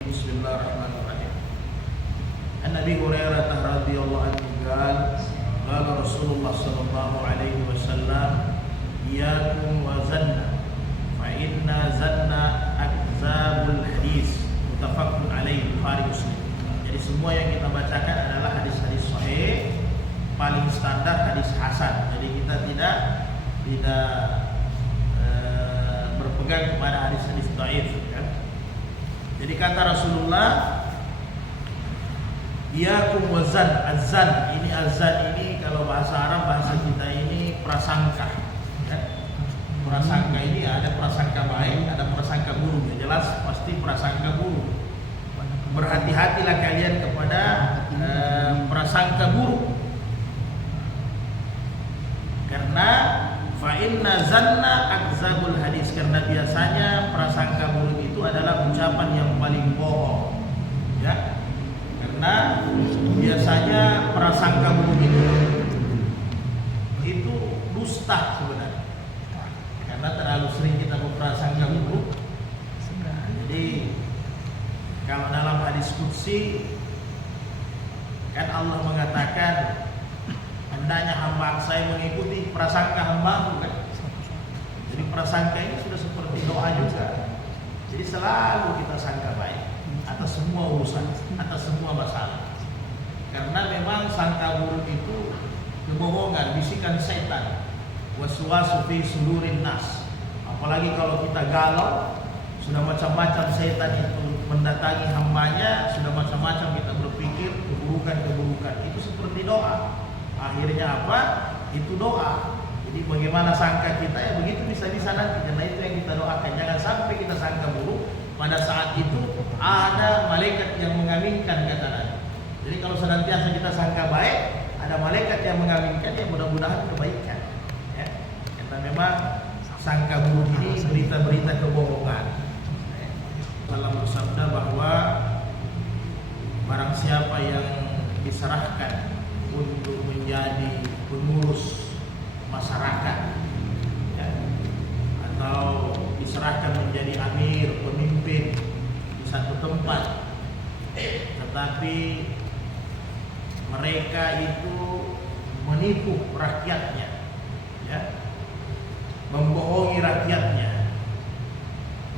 Bismillahirrahmanirrahim. An Nabi Hurairah radhiyallahu anhu qala Rasulullah sallallahu alaihi wasallam iyyakum wa zanna fa inna zanna akzabul hadis muttafaqun alaihi Bukhari Muslim. Jadi semua yang kita bacakan adalah hadis-hadis sahih, paling standar hadis hasan. Jadi kita tidak berpegang kepada hadis-hadis dhaif ya. Jadi kata Rasulullah, iyakum wazan, azan. Ini azan ini kalau bahasa Arab, bahasa kita ini prasangka. Ya. Prasangka ini ada prasangka baik, ada prasangka buruk. Ya, jelas pasti prasangka buruk. Berhati-hatilah kalian kepada prasangka buruk. Karena fa inna zanna akzabul hadis, karena biasanya prasangka buruk itu adalah ucapan yang paling bohong ya, karena biasanya prasangka buruk itu dusta sebenarnya, karena terlalu sering kita berprasangka buruk. Jadi kalau dalam hadis qudsi kan Allah mengatakan, hendaknya hamba saya mengikuti prasangka hamba, kan? Jadi prasangka ini sudah seperti doa juga. Jadi selalu kita sangka baik atas semua urusan, atas semua masalah. Karena memang sangka buruk itu kebohongan, bisikan setan. Waswasu fi sudurin nas. Apalagi kalau kita galau, sudah macam-macam setan itu mendatangi hambanya, sudah macam-macam kita berpikir keburukan-keburukan. Itu seperti doa. Akhirnya apa? Itu doa. Jadi bagaimana sangka kita ya begitu bisa-bisa nanti. Karena itu yang kita doakan. Jangan sampai kita sangka buruk. Pada saat itu ada malaikat yang mengaminkan, kata Nabi. Jadi kalau senantiasa kita sangka baik, ada malaikat yang mengaminkan, ya mudah-mudahan kebaikan. Ya. Karena memang sangka buruk ini berita-berita kebohongan. Dalam bersabda bahwa barang siapa yang diserahkan untuk menjadi pengurus masyarakat ya, atau diserahkan menjadi amir, pemimpin di satu tempat, tetapi mereka itu menipu rakyatnya ya, membohongi rakyatnya,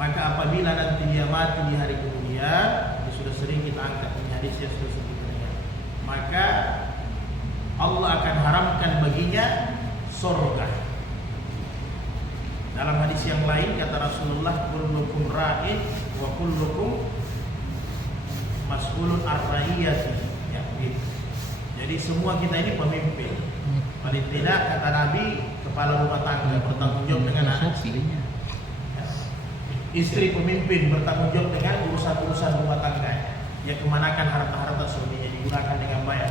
maka apabila nanti dia mati di hari kemudian, ini sudah sering kita angkat ini hadis yang sudah sering kita dengar, maka Allah akan haramkan baginya surga. Dalam hadis yang lain kata Rasulullah, kullukum ra'in wa kullukum mas'ulun ar-ra'iyati. Ya, gitu. Jadi semua kita ini pemimpin. Paling tidak kata Nabi, kepala rumah tangga bertanggung jawab dengan anak istrinya. Ya. Istri pemimpin bertanggung jawab dengan urusan-urusan rumah tangga. Ya, kemanakan harta-harta suaminya digunakan dengan baik.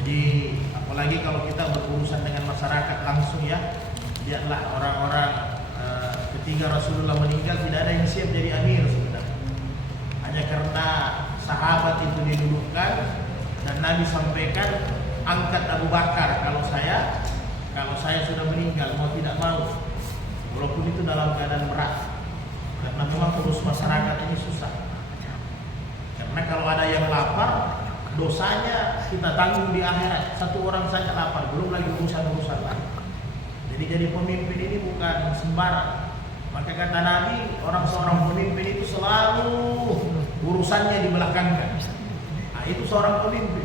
Jadi apalagi kalau kita berurusan dengan masyarakat langsung ya, lihatlah orang-orang ketika Rasulullah meninggal tidak ada yang siap jadi amir sebenarnya. Hanya karena sahabat itu didudukkan dan Nabi sampaikan, angkat Abu Bakar kalau saya sudah meninggal, mau tidak mau, walaupun itu dalam keadaan berat. Karena memang urus masyarakat ini susah. Karena kalau ada yang lapar, dosanya kita tanggung di akhirat. Satu orang saja lapar, belum lagi urusan-urusan lain. Jadi jadi pemimpin ini bukan sembarang. Maka kata Nabi, seorang pemimpin itu selalu urusannya dibelakangkan. Nah, itu seorang pemimpin.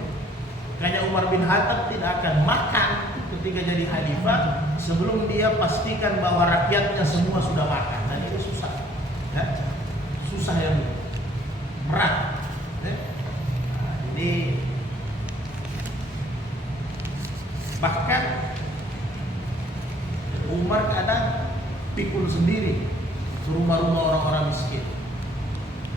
Makanya Umar bin Khattab tidak akan makan ketika jadi khalifah sebelum dia pastikan bahwa rakyatnya semua sudah makan. Dan itu susah. Ya? Susah yang berat. Ya? Jadi bahkan Umar kadang pikul sendiri ke rumah-rumah orang-orang miskin.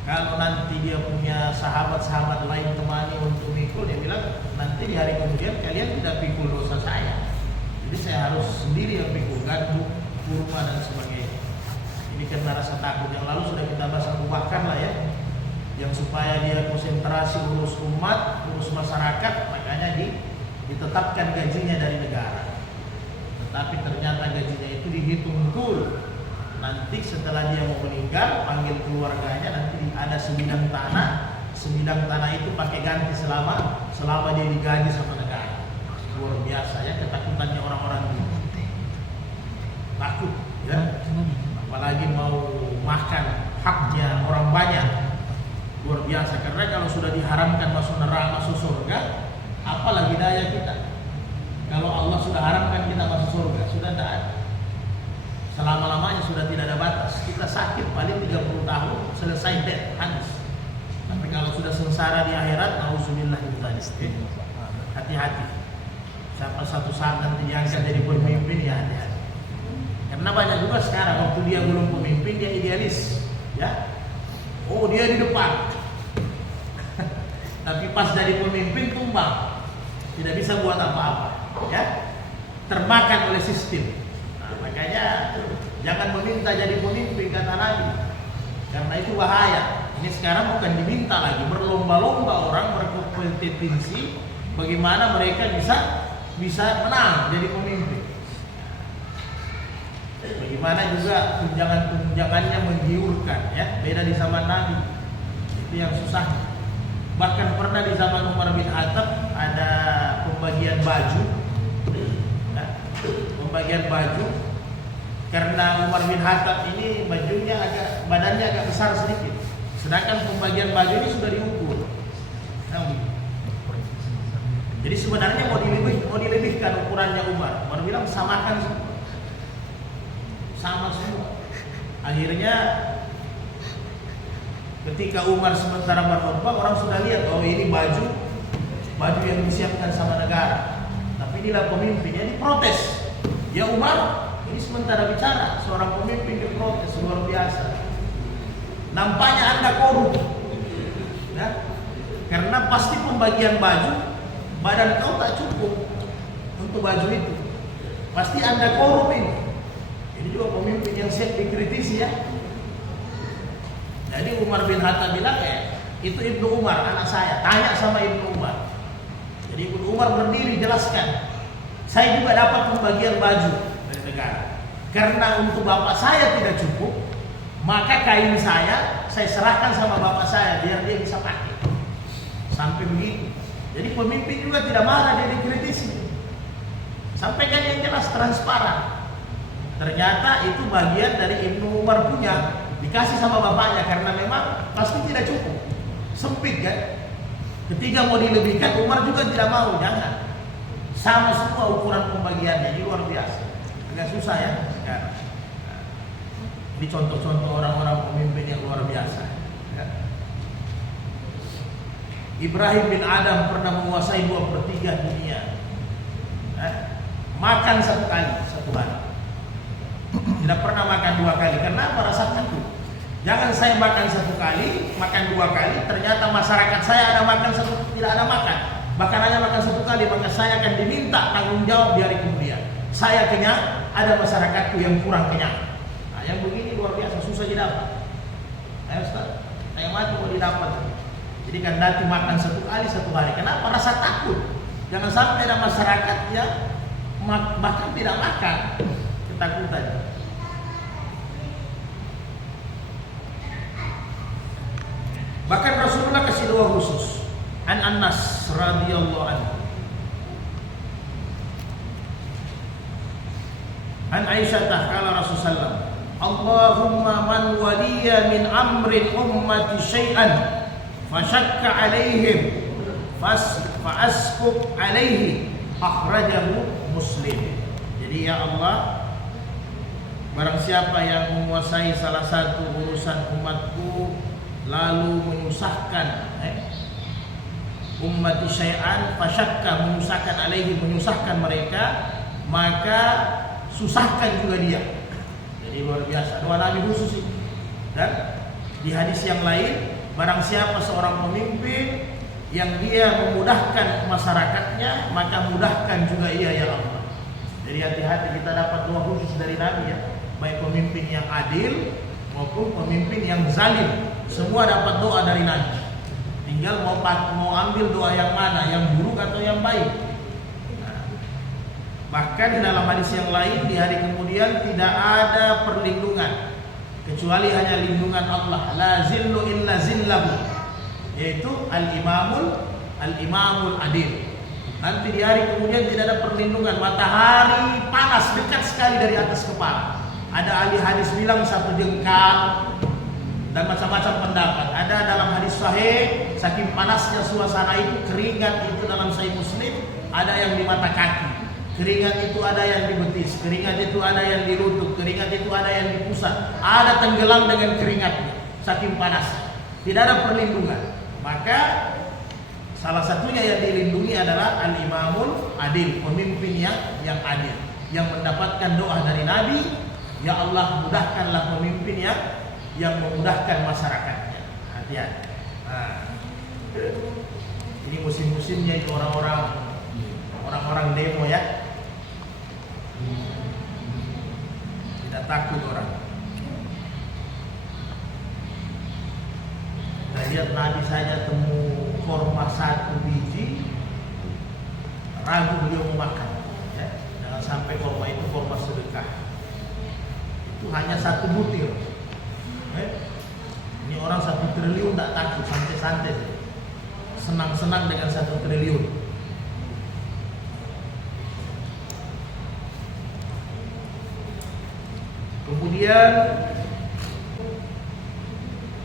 Kalau nanti dia punya sahabat-sahabat lain temani untuk pikul, dia bilang nanti di hari kemudian kalian tidak pikul dosa saya. Jadi saya harus sendiri yang pikul, gandum, kurma dan sebagainya. Ini karena rasa takut. Yang lalu sudah kita bahas Abu Bakar lah ya, yang supaya dia konsentrasi urus umat, urus masyarakat, makanya ditetapkan gajinya dari negara. Tetapi ternyata gajinya itu dihitung betul nanti setelah dia mau meninggal, panggil keluarganya, nanti ada sebidang tanah itu pakai ganti selama dia digaji sama negara. Luar biasa ya ketakutannya orang-orang itu. Takut ya, apalagi mau makan haknya orang banyak. Luar biasa, karena kalau sudah diharamkan masuk neraka, masuk surga, apalagi daya kita. Kalau Allah sudah haramkan kita masuk surga, sudah tidak ada. Selama-lamanya sudah tidak ada batas. Kita sakit paling 30 tahun, selesai dead, habis. Tapi kalau sudah sengsara di akhirat, nauzubillah min dzalik. Hati-hati. Siapa satu saat nanti diangkat jadi pemimpin, ya hati-hati. Karena banyak juga sekarang waktu dia belum pemimpin, dia idealis, ya. Oh, dia di depan. Tapi pas jadi pemimpin tumbang. Tidak bisa buat apa-apa, ya. Termakan oleh sistem. Makanya jangan meminta jadi pemimpin, kata Nabi, karena itu bahaya. Ini sekarang bukan diminta lagi, berlomba-lomba orang berkompetisi bagaimana mereka bisa menang jadi pemimpin. Bagaimana juga tunjangan-tunjangannya menggiurkan, ya, beda di zaman Nabi. Itu yang susah. Bahkan pernah di zaman Umar bin Khattab ada pembagian baju, ya, pembagian baju. Karena Umar bin Khattab ini badannya agak besar sedikit, sedangkan pembagian baju ini sudah diukur. Jadi sebenarnya mau dilebihkan ukurannya Umar. Umar bilang samakan semua, sama semua. Akhirnya ketika Umar sementara berkhutbah, orang sudah lihat, oh ini baju yang disiapkan sama negara. Tapi inilah pemimpinnya, diprotes. Ya Umar, ini sementara bicara, seorang pemimpin diprotes, luar biasa. Nampaknya Anda korup, ya? Karena pasti pembagian baju, badan kau tak cukup untuk baju itu. Pasti Anda korup ini. Ini juga pemimpin yang siap dikritisi, ya. Jadi Umar bin Khattab bilang, itu Ibnu Umar, anak saya. Tanya sama Ibnu Umar. Jadi Ibnu Umar berdiri jelaskan, saya juga dapat pembagian baju dari negara. Karena untuk bapak saya tidak cukup, maka kain saya serahkan sama bapak saya biar dia bisa pakai. Sampai begitu. Jadi pemimpin juga tidak marah, dia dikritisi. Sampaikan yang jelas, transparan. Ternyata itu bagian dari Ibnu Umar punya, dikasih sama bapaknya karena memang pasti tidak cukup. Sempit kan? Ketika mau dilebihkan, Umar juga tidak mau, jangan. Sama semua ukuran pembagiannya, ini luar biasa. Agak susah ya sekarang. Ini contoh-contoh orang-orang pemimpin yang luar biasa. Ya. Ibrahim bin Adam pernah menguasai 2/3 dunia. Makan satu hari. Tidak pernah makan 2 kali. Kenapa? Rasa takut. Jangan saya makan 1 kali, makan 2 kali. Ternyata masyarakat saya ada makan tidak ada makan. Bahkan hanya makan 1 kali, maka saya akan diminta tanggung jawab di hari kemudian. Saya kenyang, ada masyarakatku yang kurang kenyang. Nah, yang begini luar biasa, susah didapat. Ayo Ustaz, saya mati mau didapat. Jadi kan nanti makan 1 kali 1 hari. Kenapa? Rasa takut. Jangan sampai ada masyarakat yang bahkan tidak makan, ketakutan. Bahkan Rasulullah kasih doa khusus. An Anas radhiyallahu anhu. An Aisyah qala Rasulullah, Allahumma man waliya min amrin ummati syai'an fashakka alaihim fa'askuk alaihi, akhrajahu Muslim. Jadi ya Allah, barang siapa yang menguasai salah satu urusan umatku lalu menyusahkan ummati syai'an fasyakka, menyusahkan alaihi, menyusahkan mereka, maka susahkan juga dia. Jadi luar biasa doa Nabi khusus ini. Dan di hadis yang lain, barang siapa seorang pemimpin yang dia memudahkan masyarakatnya, maka mudahkan juga ia ya Allah. Jadi hati-hati, kita dapat doa khusus dari Nabi, ya. Baik pemimpin yang adil maupun pemimpin yang zalim, semua dapat doa dari Nabi. Tinggal mau ambil doa yang mana, yang buruk atau yang baik. Nah, Bahkan di dalam hadis yang lain, di hari kemudian tidak ada perlindungan kecuali hanya lindungan Allah. La zillu illa zillahu, yaitu al-imamul adil. Nanti di hari kemudian tidak ada perlindungan. Matahari panas dekat sekali dari atas kepala. Ada ahli hadis bilang 1 jengkal dan macam-macam pendapat. Ada dalam hadis sahih, saking panasnya suasana itu, keringat itu dalam Sahih Muslim, ada yang di mata kaki. Keringat itu ada yang di betis, keringat itu ada yang di lutut, keringat itu ada yang di pusat. Ada tenggelam dengan keringatnya, saking panas. Tidak ada perlindungan. Maka salah satunya yang dilindungi adalah al-imamul adil, pemimpin yang adil, yang mendapatkan doa dari Nabi, ya Allah mudahkanlah pemimpin yang memudahkan masyarakatnya. Hati-hati. Nah, ini musim-musimnya itu orang-orang demo ya. Tidak takut orang. Kita lihat Nabi saja temu korma 1 biji, ragu beliau memakan. Ya. Jangan sampai korma itu korma sedekah. Itu hanya 1 butir. Ini orang 1 triliun tidak takut, santai-santai. Senang-senang dengan 1 triliun. Kemudian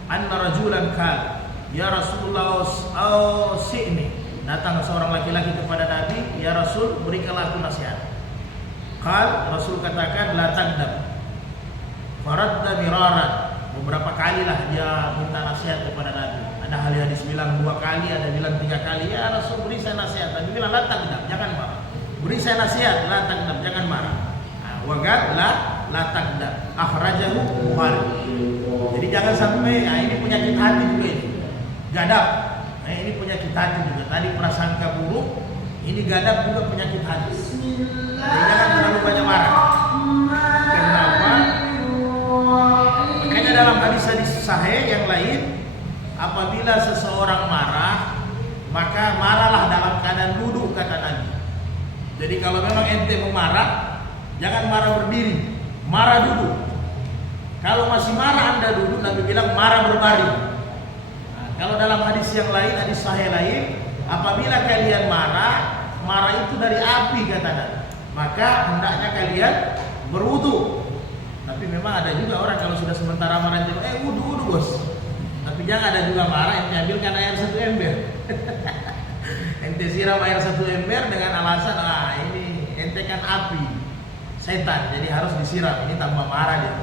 anna rajulan qala ya Rasulullah awsi'ni, datang seorang laki-laki kepada Nabi, ya Rasul berikanlah aku nasihat. Rasul katakan la tagdab. Faradda miraran, beberapa kalilah dia minta nasihat kepada Nabi. Ada ahli hadis bilang 2 kali, ada bilang 3 kali. Ya Rasul beri saya nasihat. Nabi bilang la tagdab, jangan marah. Beri saya nasihat, la tagdab, jangan marah. Wagat la tagdab, akhrajahu Bukhari. Jadi jangan sampai, ini penyakit hati juga ini. Gadab. Ini penyakit hati juga. Tadi prasangka buruk, ini gadab juga penyakit hati. Jadi jangan terlalu banyak marah. Kenapa? Makanya dalam hadis-hadis sahih yang lain, apabila seseorang marah, maka marahlah dalam keadaan duduk, kata Nabi. Jadi kalau memang ente mau marah, jangan marah berdiri, marah duduk. Kalau masih marah Anda duduk, Nabi bilang marah berbaring. Nah, kalau dalam hadis yang lain, hadis sahih lain, apabila kalian marah itu dari api, kata Nabi, maka hendaknya kalian berwudu. Tapi memang ada juga orang kalau sudah sementara marah, wudu bos. Tapi jangan ada juga marah, ente ambilkan air 1 ember. Ente siram air 1 ember dengan alasan, ini ente kan api, setan, jadi harus disiram. Ini tambah marah dia.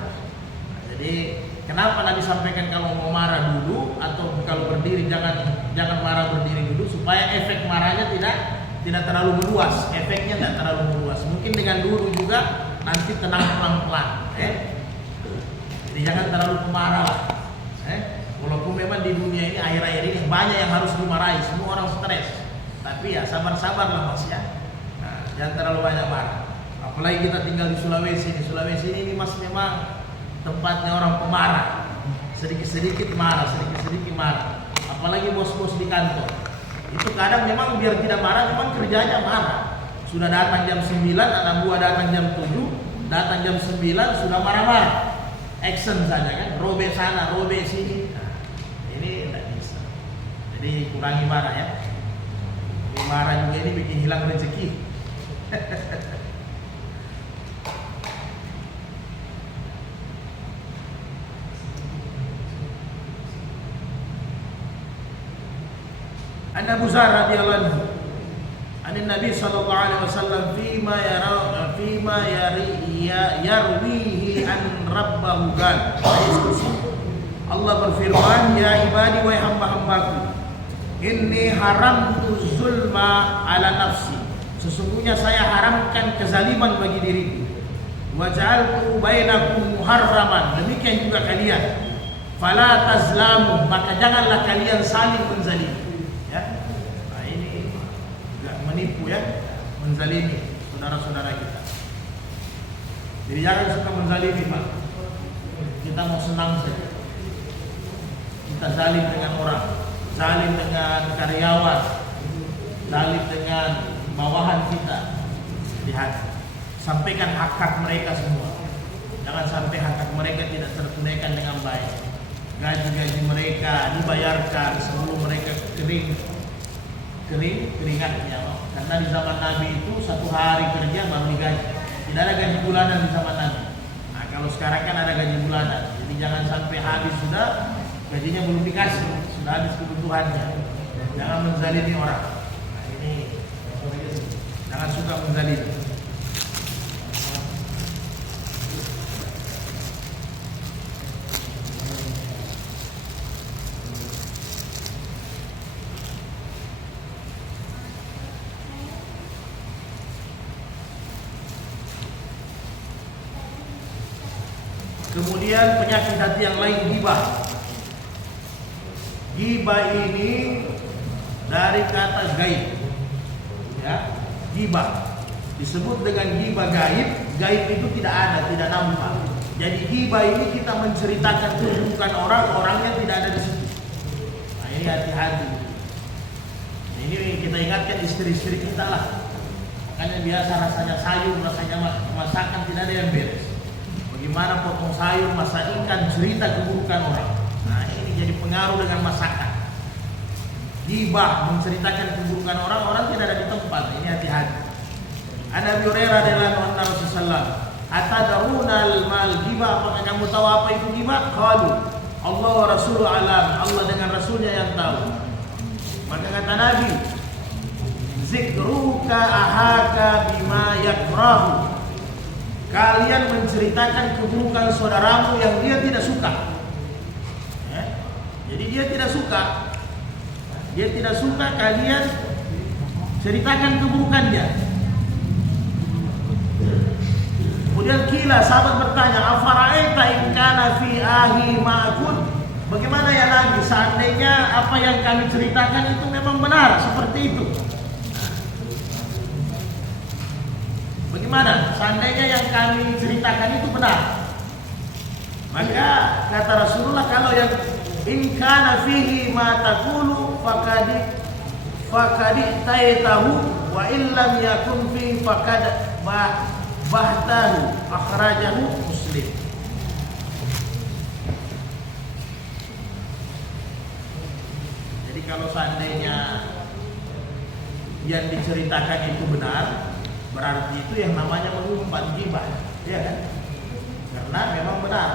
Jadi kenapa Nabi sampaikan kalau mau marah dulu, atau kalau berdiri jangan marah berdiri dulu, supaya efek marahnya tidak terlalu meluas, efeknya tidak terlalu meluas. Mungkin dengan dulu juga nanti tenang pelan-pelan. Jadi jangan terlalu pemarah lah. Walaupun memang di dunia ini akhir-akhir ini banyak yang harus dimarahi, semua orang stres. Tapi ya sabar-sabarlah Mas ya. Nah, jangan terlalu banyak marah. Apalagi kita tinggal di Sulawesi. Di Sulawesi ini Mas memang tempatnya orang pemarah. Sedikit-sedikit marah, sedikit-sedikit marah. Apalagi bos-bos di kantor. Itu kadang memang biar tidak marah, memang kerjanya marah. Sudah datang jam 9, anak buah datang jam 7, datang jam 9 sudah marah-marah. Action saja kan, robek sana, robek sini. Nah, ini tidak bisa. Jadi kurangi marah ya. Ini marah juga ini bikin hilang rezeki. Abu Dzar radhiyallahu anhu, An Nabi sallallahu alaihi wasallam fima yarwihi an rabbahu qala. Allah berfirman, ya ibadi wa hamba-hambaku, inni haramtu zulma ala nafsi. Sesungguhnya saya haramkan kezaliman bagi diriku. Wa ja'altu bainakum muharraman. Demikian juga kalian. Fala tazlamu, maka janganlah kalian saling menzalimi. Ya. Nah, ini juga menipu ya, menzalimi saudara-saudara kita. Jadi jangan suka menzalimi, Pak. Kita mau senang saja. Kita zalim dengan orang, zalim dengan karyawan, zalim dengan bawahan kita. Lihat. sampaikan hak-hak mereka semua. Jangan sampai hak-hak mereka tidak tertunaikan dengan baik. Gaji-gaji mereka dibayarkan sebelum mereka keringatnya. Karena di zaman Nabi itu 1 hari kerja baru digaji. Tidak ada gaji bulanan di zaman Nabi. Nah, kalau sekarang kan ada gaji bulanan. Jadi jangan sampai habis sudah gajinya belum dikasih, sudah habis kebutuhannya. Jangan menzalimi orang. Nah, ini jangan suka menzalimi. Kemudian penyakit hati yang lain, ghibah. Ghibah ini dari kata gaib, ya. Ghibah disebut dengan ghibah gaib. Gaib itu tidak ada, tidak nampak. Jadi ghibah ini kita menceritakan keburukan orang yang tidak ada di situ. Nah, ini hati-hati. Nah, ini kita ingatkan istri-istri kita lah. Makanya biasa rasanya sayur, rasanya masakan tidak ada yang beres. Bagaimana potong sayur, masak ikan, cerita keburukan orang. Nah, ini jadi pengaruh dengan masakan. Ghibah menceritakan keburukan orang tidak ada di tempat. Ini hati-hati. An Abi Hurairah radhiyallahu anhu Rasulullah, "Atadaruna al-mal ghibah?" Apakah kamu tahu apa itu ghibah? Qalu, Allah wa Rasuluhu alam. Allah dengan Rasulnya yang tahu. Maka kata Nabi, "Zikruka ahaka bima yakrahu." Kalian menceritakan keburukan saudaramu yang dia tidak suka. Ya. Jadi dia tidak suka. Dia tidak suka kalian ceritakan keburukannya. Kemudian kila sahabat bertanya, "Afara'aita in kana fi ahi ma'akun?" Bagaimana ya Nabi seandainya apa yang kami ceritakan itu memang benar seperti itu? Bagaimana seandainya yang kami ceritakan itu benar? Maka kata Rasulullah, kalau yang in kana fihi ma taqulu faqad taitahu wa illam yakun fi faqad bahtahu, akhrajahu Muslim. Jadi kalau seandainya yang diceritakan itu benar, berarti itu yang namanya mengumpat ghibah, ya kan? Karena memang benar.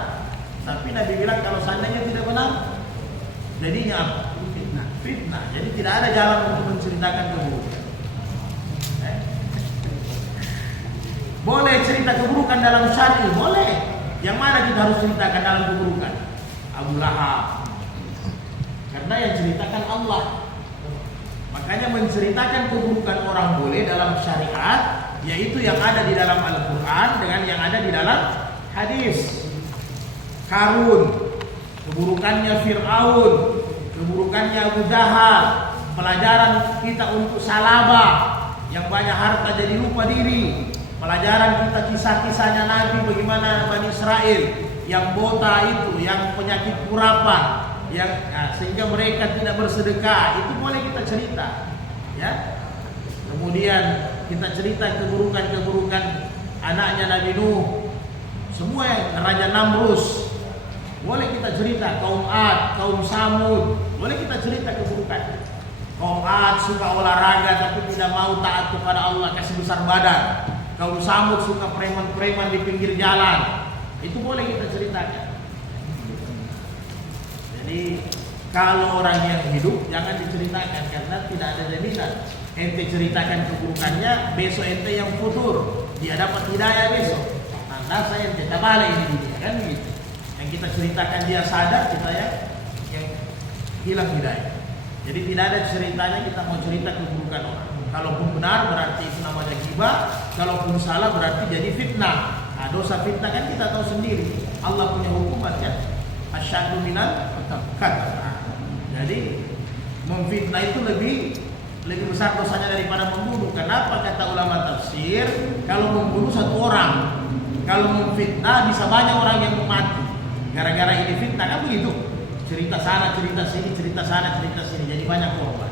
Tapi Nabi bilang kalau seandainya tidak benar, jadinya apa? Fitnah. Jadi tidak ada jalan untuk menceritakan keburukan. Boleh cerita keburukan dalam syar'i, boleh. Yang mana kita harus ceritakan dalam keburukan? Abu Lahab. Karena yang ceritakan Allah. Makanya menceritakan keburukan orang boleh dalam syariat, yaitu yang ada di dalam Al-Quran dengan yang ada di dalam hadis. Karun, keburukannya Fir'aun, keburukannya Abu Jahal, pelajaran kita untuk salabah yang banyak harta jadi lupa diri, pelajaran kita kisah-kisahnya Nabi bagaimana Bani Israel yang bota itu, yang penyakit kurapan, yang sehingga mereka tidak bersedekah, itu boleh kita cerita, ya. Kemudian kita cerita keburukan anaknya Nabi Nuh, semua yang Raja Namrus, boleh kita cerita. Kaum Ad, kaum Samud, boleh kita cerita keburukan. Kaum Ad suka olahraga tapi tidak mau taat kepada Allah, kasih besar badan. Kaum Samud suka preman-preman di pinggir jalan, itu boleh kita ceritakan. Jadi kalau orang yang hidup jangan diceritakan karena tidak ada jaminan. Ente ceritakan keburukannya, besok ente yang futur, dia dapat hidayah besok. Nah, saya ente tabale ini dunia kan begitu. Yang kita ceritakan dia sadar, kita yang hilang hidayah. Jadi tidak ada ceritanya kita mau cerita keburukan orang. Kalaupun benar berarti itu namanya ghibah, kalaupun salah berarti jadi fitnah. Nah, dosa fitnah kan kita tahu sendiri. Allah punya hukuman kan. Asyaddu minal qatl. Jadi memfitnah itu lebih besar dosanya daripada membunuh. Kenapa kata ulama tafsir? Kalau membunuh satu orang, kalau memfitnah bisa banyak orang yang mati. Gara-gara ini fitnah kan begitu. Cerita sana, cerita sini, cerita sana, cerita sini. Jadi banyak korban.